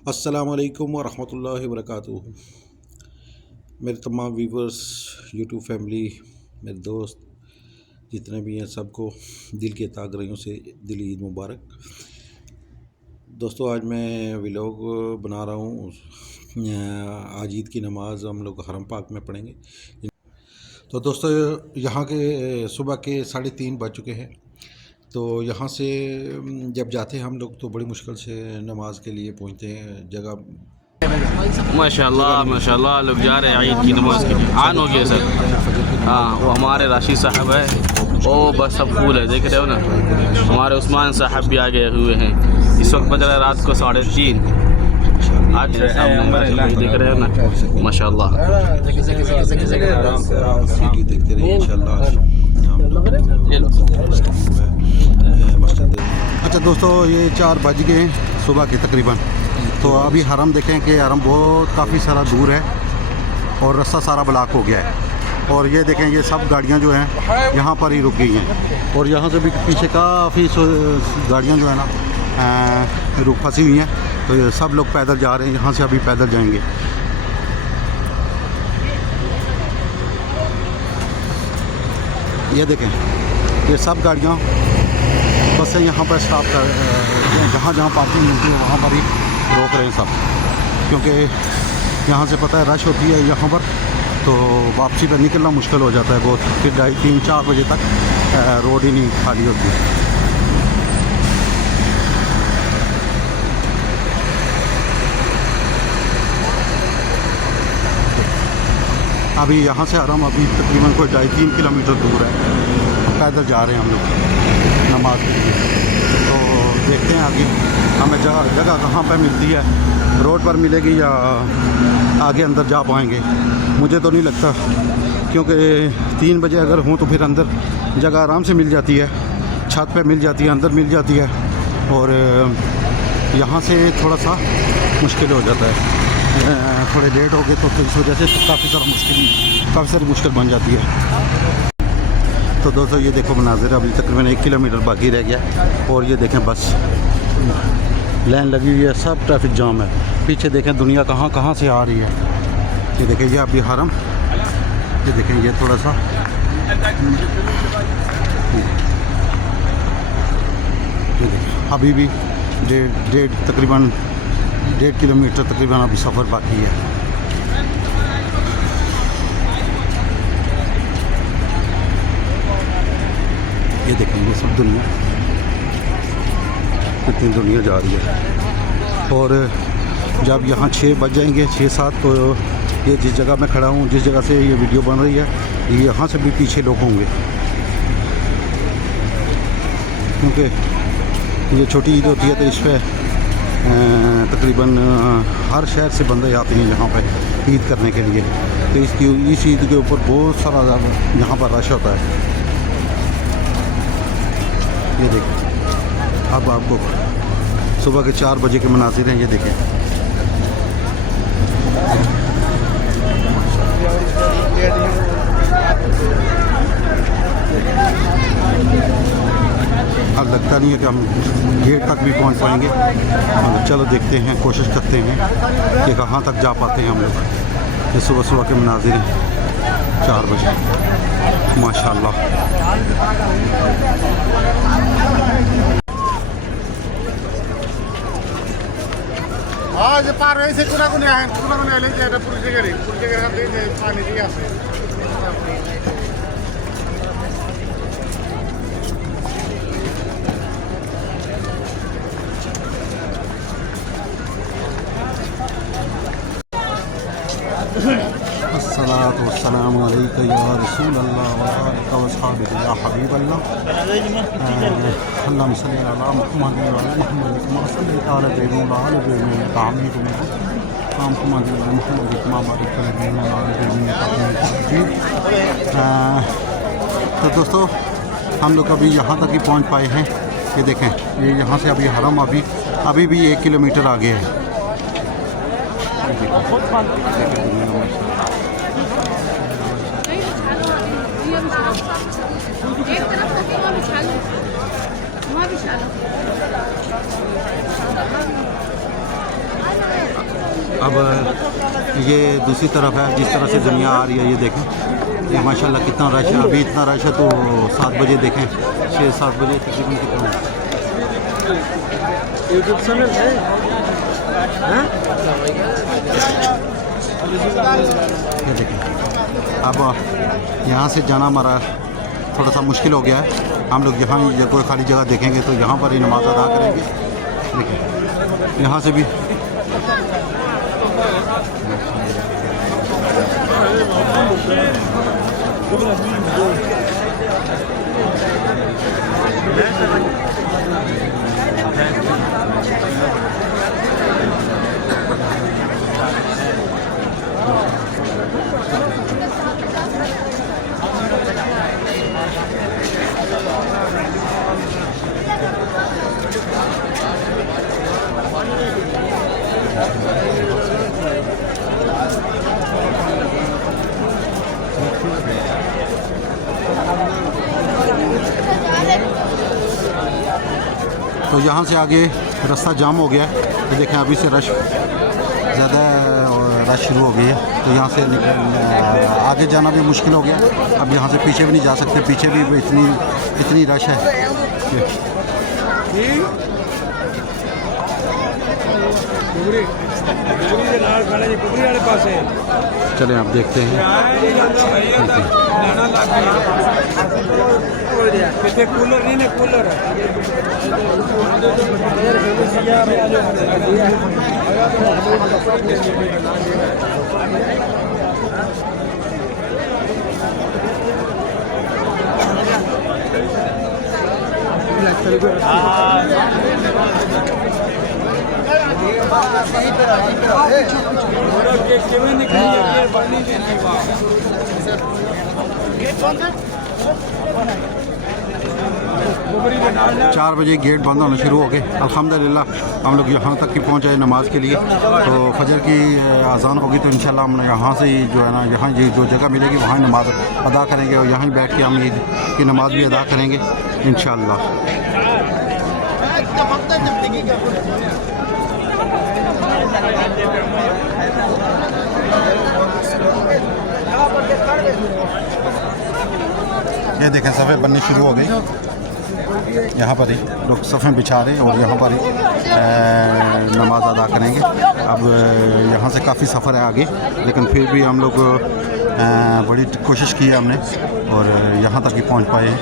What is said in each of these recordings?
अस्सलामुअलैकुम वरहमतुल्लाहि वबरकातुहू। मेरे तमाम व्यूवर्स, यूट्यूब फैमिली, मेरे दोस्त जितने भी हैं, सबको दिल के तागरों से दिली ईद मुबारक। दोस्तों, आज मैं व्लॉग बना रहा हूँ। आज ईद की नमाज़ हम लोग हरम पाक में पढ़ेंगे। तो दोस्तों, यहाँ के सुबह के 3:30 बज चुके हैं। तो यहाँ से जब जाते हैं हम लोग तो बड़ी मुश्किल से नमाज के लिए पहुँचते हैं। जगह माशाल्लाह माशाल्लाह, लोग जा रहे हैं ईद की नमाज़ के लिए। आन हो गया सर। हाँ, वो हमारे राशिद साहब है, वो बस सब फूल है, देख रहे हो ना। हमारे उस्मान साहब भी आगे हुए हैं। इस वक्त बज रहा है रात को 3:30। आज सामने देख रहे हो ना, माशाल्लाह। देखते रहिए इंशाल्लाह। अच्छा दोस्तों, ये 4 बज गए सुबह के तकरीबन। तो अभी हरम देखें कि हरम बहुत काफ़ी सारा दूर है और रास्ता सारा ब्लॉक हो गया है। और ये देखें, ये सब गाड़ियाँ जो हैं यहाँ पर ही रुक गई हैं। और यहाँ से भी पीछे काफ़ी गाड़ियाँ जो है ना रुक फंसी हुई हैं। तो ये सब लोग पैदल जा रहे हैं, यहाँ से अभी पैदल जाएंगे। ये देखें, ये सब गाड़ियाँ बसें यहाँ पर स्टॉप कर, जहाँ जहाँ पार्किंग मिलती है वहाँ पर ही रोक रहे हैं सब। क्योंकि यहाँ से पता है रश होती है यहाँ पर, तो वापसी पर निकलना मुश्किल हो जाता है बहुत। फिर 2:30-4 बजे तक रोड ही नहीं खाली होती। अभी यहाँ से हरम अभी तकरीबन कोई 2.5-3 किलोमीटर दूर है। पैदल जा रहे हैं हम लोग नमाज के लिए। तो देखते हैं आगे हमें जगह कहाँ पर मिलती है, रोड पर मिलेगी या आगे अंदर जा पाएंगे। मुझे तो नहीं लगता, क्योंकि 3 बजे अगर हूँ तो फिर अंदर जगह आराम से मिल जाती है, छत पे मिल जाती है, अंदर मिल जाती है। और यहाँ से थोड़ा सा मुश्किल हो जाता है। थोड़े लेट हो गए तो इस वजह से काफ़ी सारी मुश्किल बन जाती है। तो दोस्तों, ये देखो मनाज़िर, अभी तकरीबन 1 किलोमीटर बाकी रह गया। और ये देखें, बस लाइन लगी हुई है, सब ट्रैफिक जाम है। पीछे देखें दुनिया कहाँ कहाँ से आ रही है। ये देखें, ये अभी हरम, ये देखें, ये थोड़ा सा ये देखें, अभी भी तकरीबन 1.5 किलोमीटर तकरीबन अभी सफ़र बाकी है। ये देखें, ये सब दुनिया, कितनी दुनिया जा रही है। और जब यहाँ 6 बज जाएंगे, 6-7, तो ये जिस जगह मैं खड़ा हूँ, जिस जगह से ये वीडियो बन रही है, यहाँ से भी पीछे लोग होंगे। क्योंकि ये छोटी ईद होती है तो इस पर तकरीबन हर शहर से बंदे आते हैं यहाँ पे ईद करने के लिए। तो इस ईद के ऊपर बहुत सारा यहाँ पर रश होता है। ये देखें, अब आपको सुबह के 4 बजे के मनाज़िर हैं। ये देखें, अब लगता नहीं है कि हम गेट तक भी पहुंच पाएंगे। चलो देखते हैं, कोशिश करते हैं कि कहाँ तक जा पाते हैं हम लोग। ये सुबह के मनाज़िर हैं 4 बजे, माशाल्लाह। आज पार से कुणाकुणी आहे पुढच्या घरी पाणी असते। अस्सलातु वस्सलामु अलैका या रसूल अल्लाह व आलिका व अस्हाबिका या हबीब अल्लाह। अल्लाहुम्मा सल्लि अला मुहम्मद व अला मुहम्मद कमा सल्लैता अला इब्राहीम व अला इब्राहीम इन्नका हमीदुम मजीद। मुहम्मद व मुहम्मद कमा बारकता अला इब्राहीम व अला इब्राहीम इन्नका हमीदुम मजीद। तो दोस्तों, हम लोग अभी यहाँ तक ही पहुँच पाए हैं। ये देखें, ये यहाँ से अभी हरम अभी भी 1 किलोमीटर आगे है। अब ये दूसरी तरफ है, जिस तरह से दुनिया आ रही है, ये देखें, ये माशाल्लाह कितना रश है। अभी इतना रश है तो 7 बजे देखें, 6-7 बजे तकरीबन कितना है। यूट्यूब चैनल है ये देखें, अब यहाँ से जाना हमारा थोड़ा सा मुश्किल हो गया है। हम लोग यहाँ कोई खाली जगह देखेंगे तो यहाँ पर ही नमाज़ अदा करेंगे। देखिए यहाँ से भी तो यहाँ से आगे रास्ता जाम हो गया है। तो देखें अभी से रश ज़्यादा रश शुरू हो गई है, तो यहाँ से आगे जाना भी मुश्किल हो गया। अब यहाँ से पीछे भी नहीं जा सकते, पीछे भी इतनी रश है। चलें आप देखते हैं। कूलर नहीं कूलर चार बजे गेट बंद होना शुरू हो गए। अल्हम्दुलिल्लाह हम लोग यहाँ तक की पहुँचे नमाज के लिए। तो फजर की अजान होगी तो इंशाल्लाह हम यहाँ से ही जो है ना, यहाँ जो जगह मिलेगी वहाँ नमाज अदा करेंगे और यहाँ बैठ के हम ईद की नमाज भी अदा करेंगे इंशाल्लाह। ये देखें सफ़े बननी शुरू हो गई। यहाँ पर ही लोग सफ़े बिछा रहे हैं और यहाँ पर ही नमाज अदा करेंगे। अब यहाँ से काफ़ी सफ़र है आगे, लेकिन फिर भी हम लोग बड़ी कोशिश की है हमने और यहाँ तक ही पहुँच पाए हैं।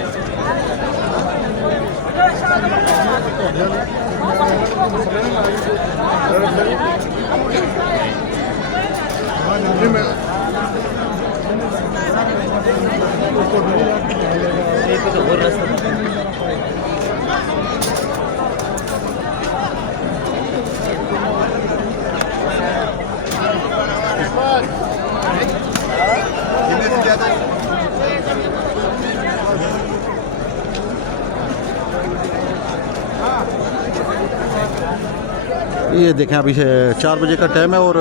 ये देखें अभी 4 बजे का टाइम है और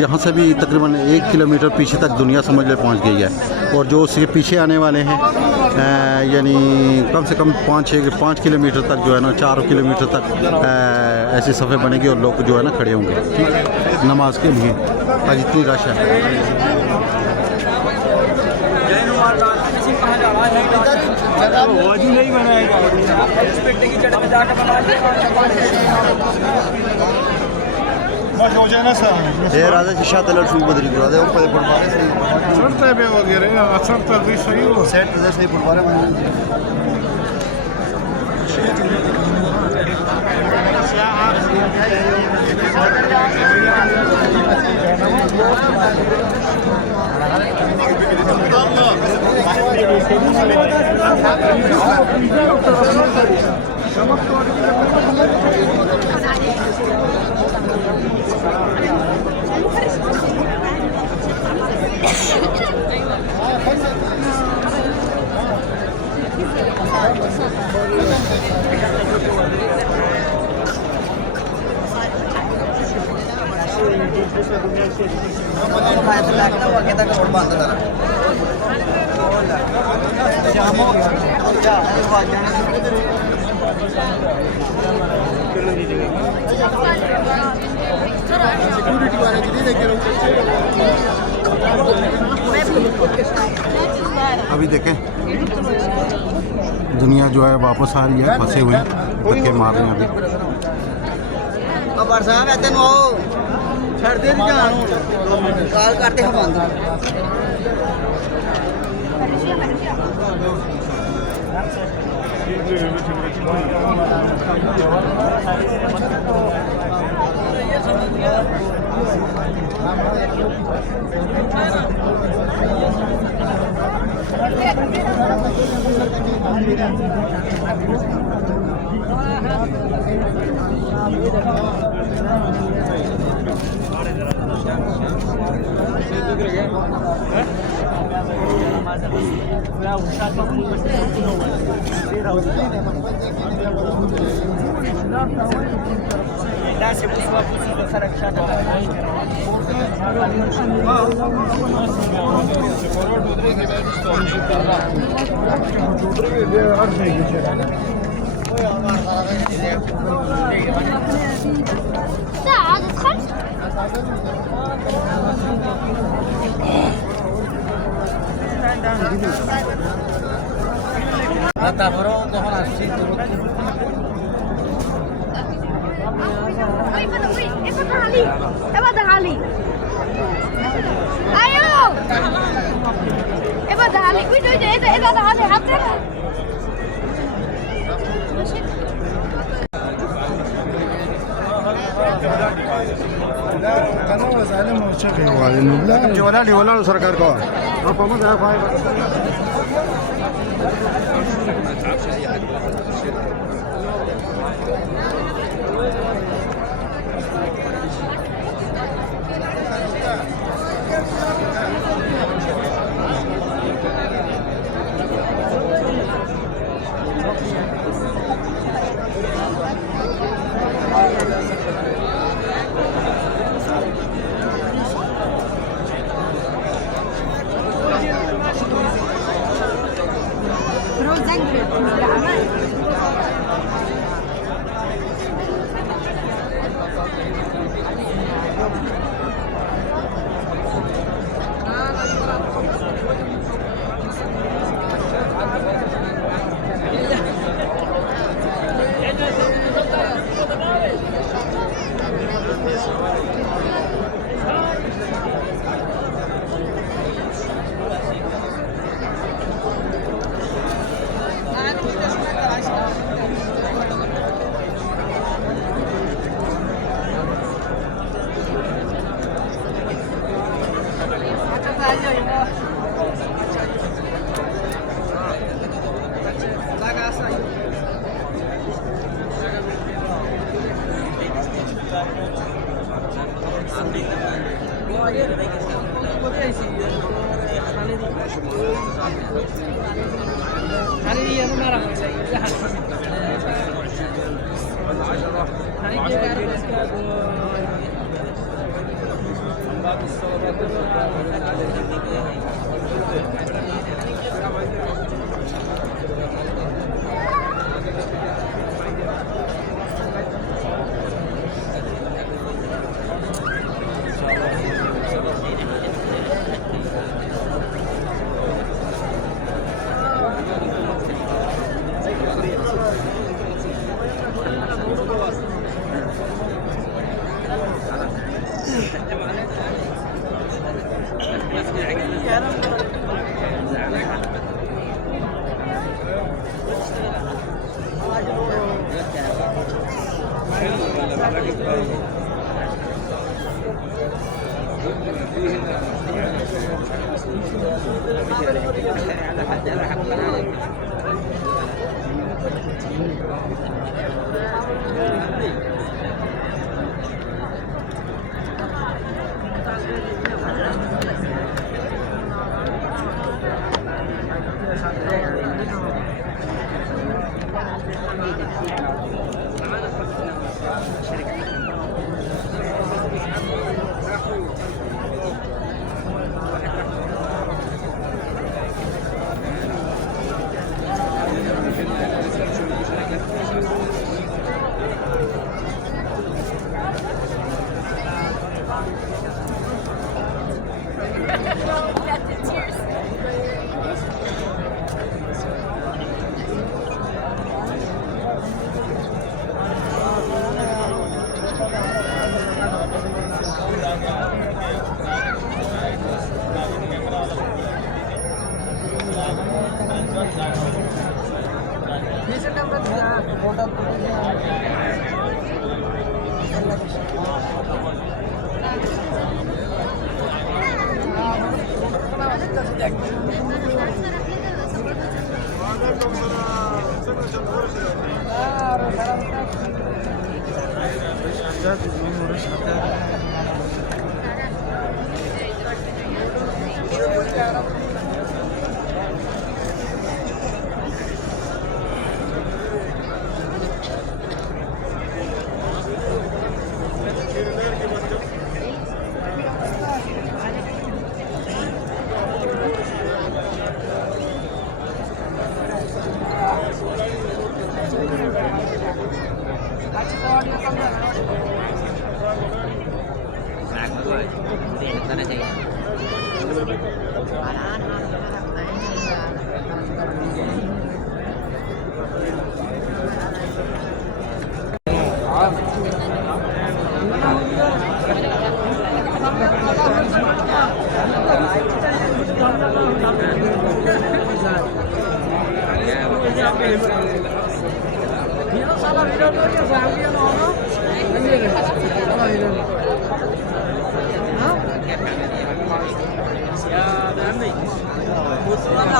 यहाँ से भी तकरीबन 1 किलोमीटर पीछे तक दुनिया समझ ले पहुँच गई है। और जो उसके पीछे आने वाले हैं यानी कम से कम 5 किलोमीटर तक जो है ना, 4 किलोमीटर तक ऐसे सफ़े बनेगी और लोग जो है ना खड़े होंगे, ठीक है, नमाज के लिए। आज इतनी रश है। ये राजा की शादी लड़ शुरू बदली करा दे ऊपर पड़वारे से चढ़ते पे वगैरह असर तो भी सही हो सेट जैसे पड़वारे में सिक्योरिटी वाले अभी देखें दुनिया जो है वापस आ रही है, फंसे हुए हैं, धक्के मार रहे हैं अभी। अबर साहब है तेन आओ छड़ दे जान काल करते हैं बंद वला सरकार को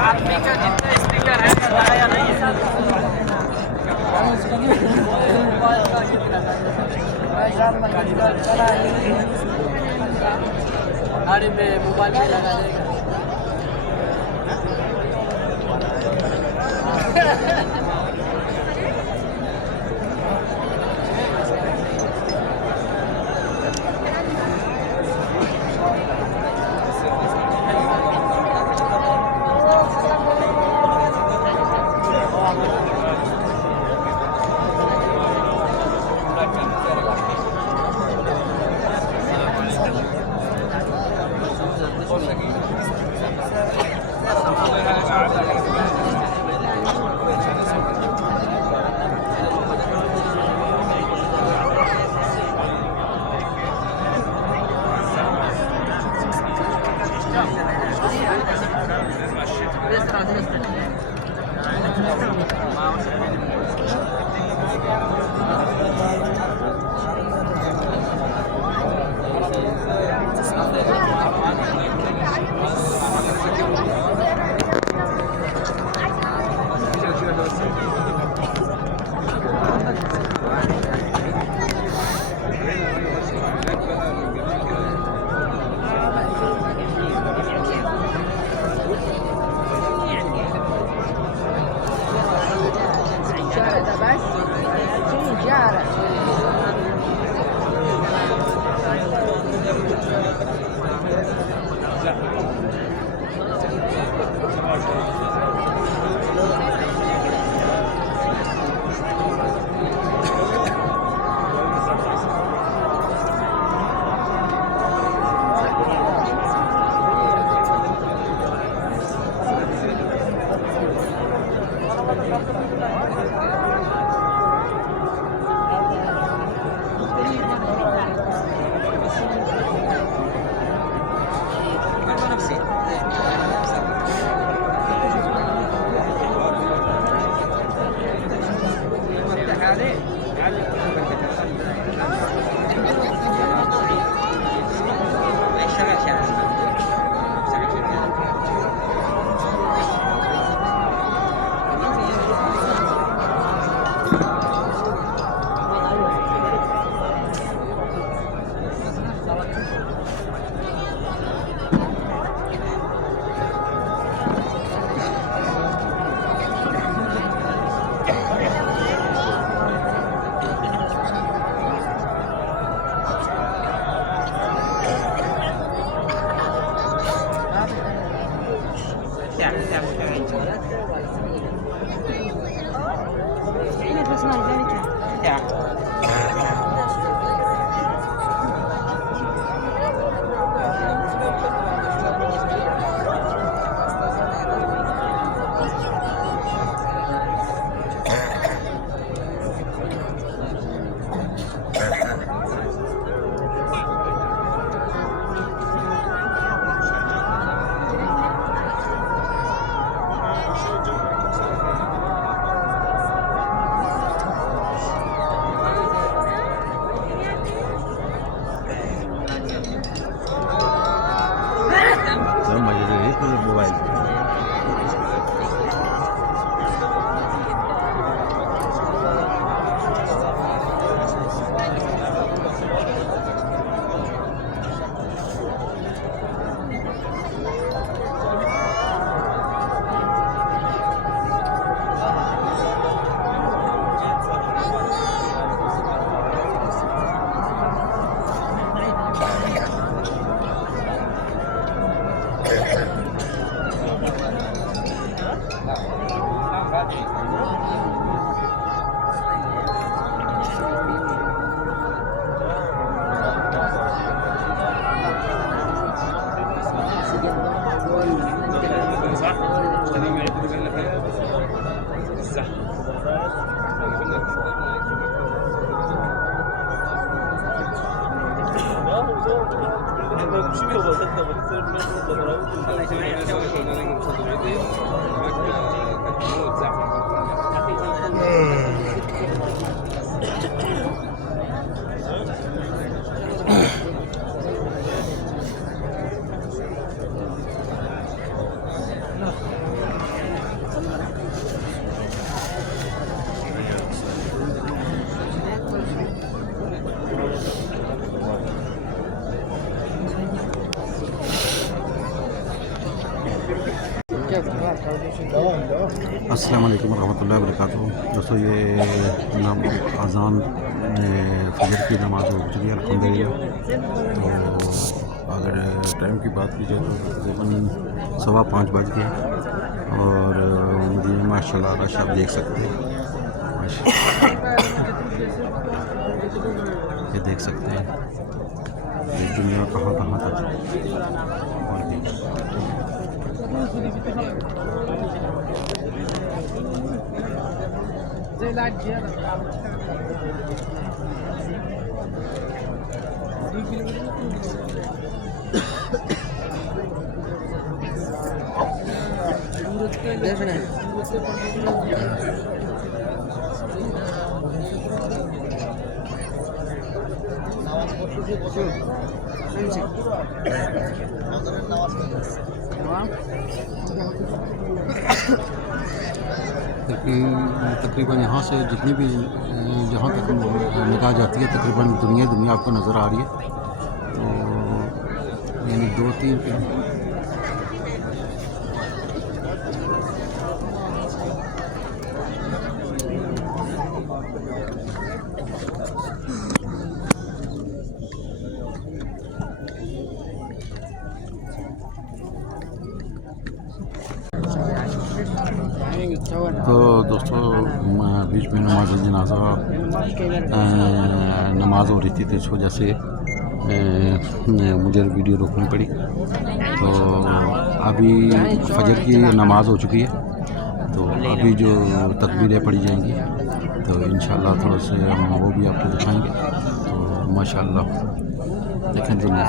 आदमी का जितना स्पीकर है लगाया नहीं गाड़ी पे मोबाइल पे लगा देगा अस्सलाम वालेकुम रहमतुल्लाहि व बरकातहू। दोस्तों ये अज़ान फजर की नमाज़ हो चुकी है अल्हम्दुलिल्लाह। तो अगर टाइम की बात की जाए तो तकरीबन 5:15 बज गए और मदीना माशाल्लाह रश आप देख सकते हैं। ये देख सकते हैं ये दुनिया कहाँ कहाँ तक और भी। तकरीबन यहाँ से जितनी भी जहाँ तक निगाह जाती है तकरीबन दुनिया आपको नज़र आ रही है। तो यानी 2-3 तो दोस्तों बीच में नमाज जनाजा नमाज हो रही थी तो इस वजह से मुझे वीडियो रोकनी पड़ी। तो अभी फजर की नमाज हो चुकी है तो अभी जो तकबीरें पढ़ी जाएंगी तो इंशाल्लाह थोड़ा से हम वो भी आपको दिखाएंगे। तो माशाल्लाह देखें दुनिया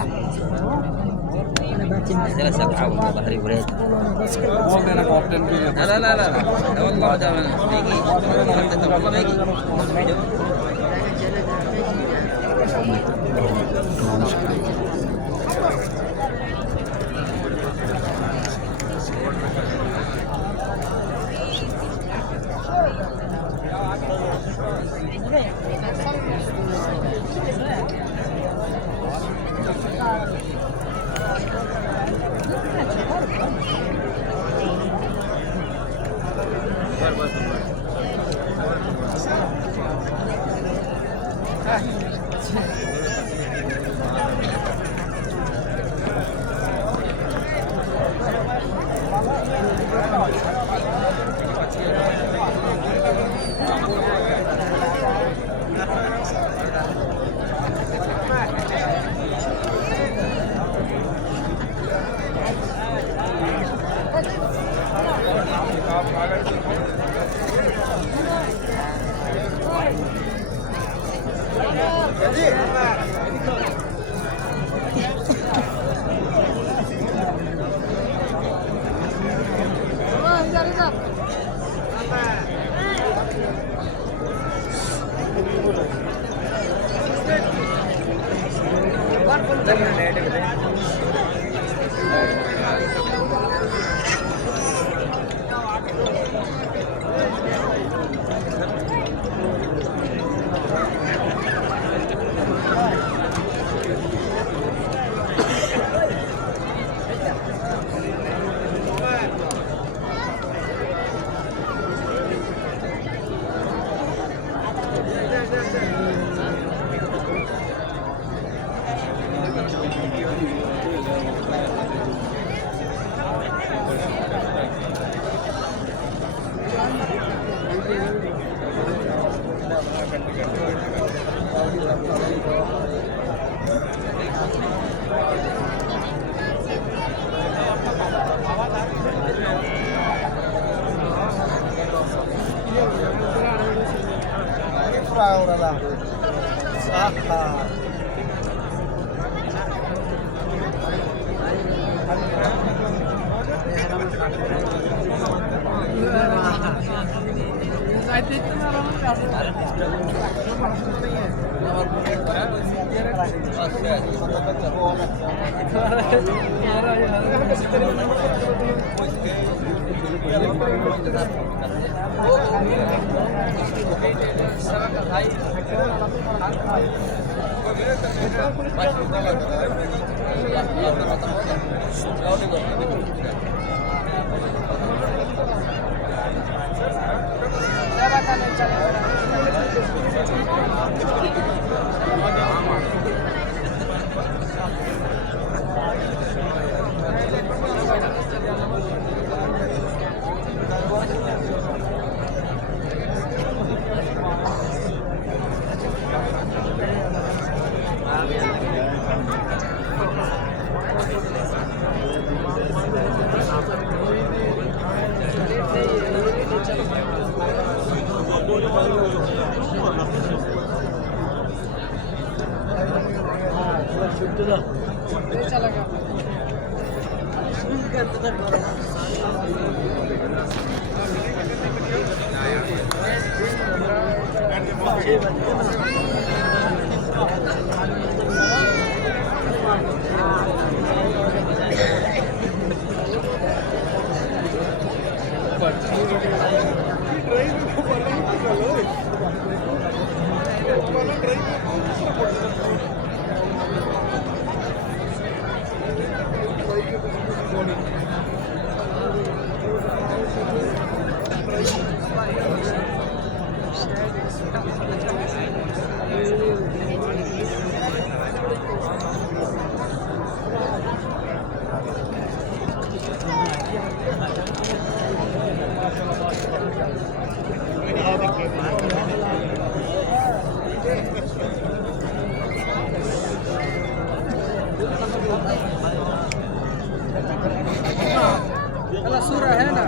सूरा है ना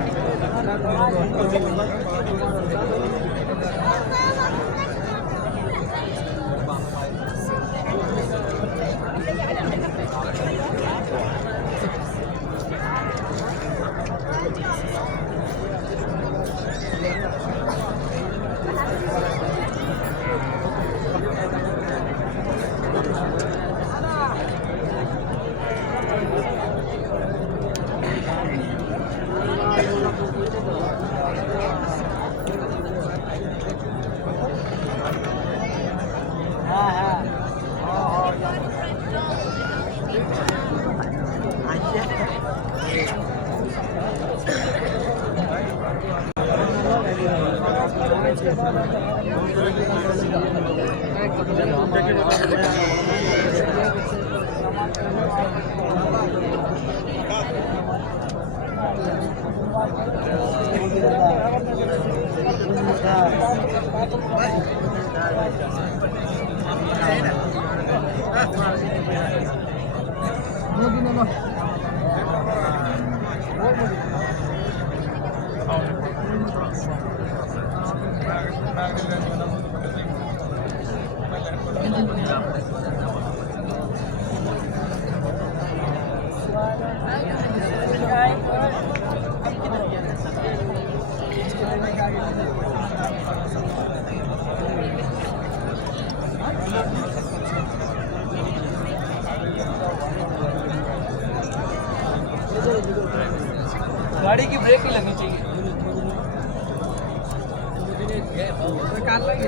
गाड़ी की ब्रेक नहीं लगनी चाहिए कान लगी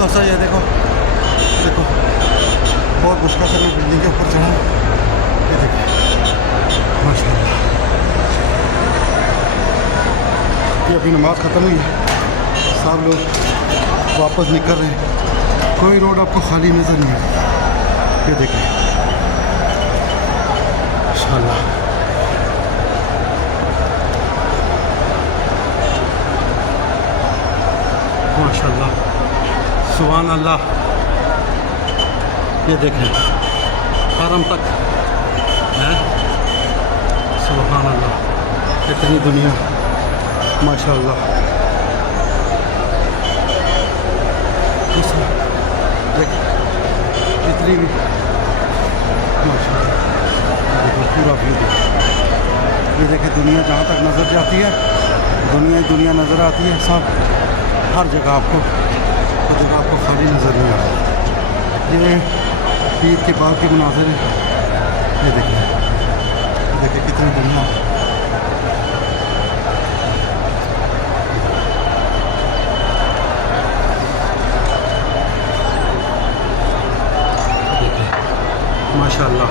तो सर ये देखो देखो बहुत मुश्किल से मैं बिल्डिंग के ऊपर चढ़ा। ये देखिए माशाल्लाह। ये अभी नमाज ख़त्म हुई है, सब लोग वापस निकल रहे हैं, कोई रोड आपको खाली नज़र नहीं है। ये देखिए माशाल्लाह। माशाल्लाह सुभान अल्लाह। ये देखें हरम तक है, सुभान अल्लाह। इतनी दुनिया माशाल्लाह। जितनी भी माशाल्लाह। देखो पूरा व्यू देखो। ये देखें दुनिया जहाँ तक नज़र जाती है, दुनिया ही दुनिया नज़र आती है। सब हर जगह आपको खाली नज़र नहीं आ रहा। ये ईद के बाद के मुनाज़िर हैं। ये देखिए कितनी दुनिया। देखिए माशाल्लाह।